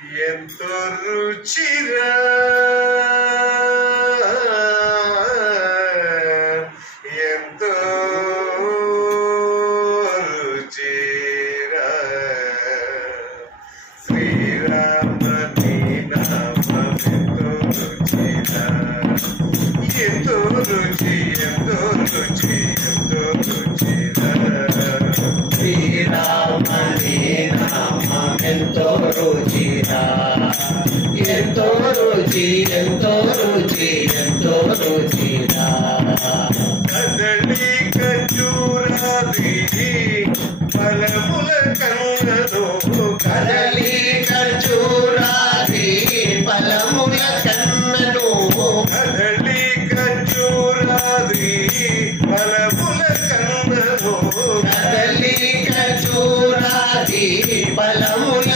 ఎంతో రుచిరా ఎంతో రుచిరా శ్రీరామ నీ నామమెంతో రుచిరా ఎంతో రుచి ఎంతో రుచి ఎంతో రుచిరా శ్రీరామ నీ నామమెంతో రుచిరా ఎంతో రుచి ఎంతో రుచి ఎంతో రుచిరా కదలి ఖర్జూరాది ఫలముల కన్నను కదలి ఖర్జూరాది ఫలముల కన్నను కదలి ఖర్జూరాది ఫలముల కన్నను కదలి ఖర్జూరాది ఫలముల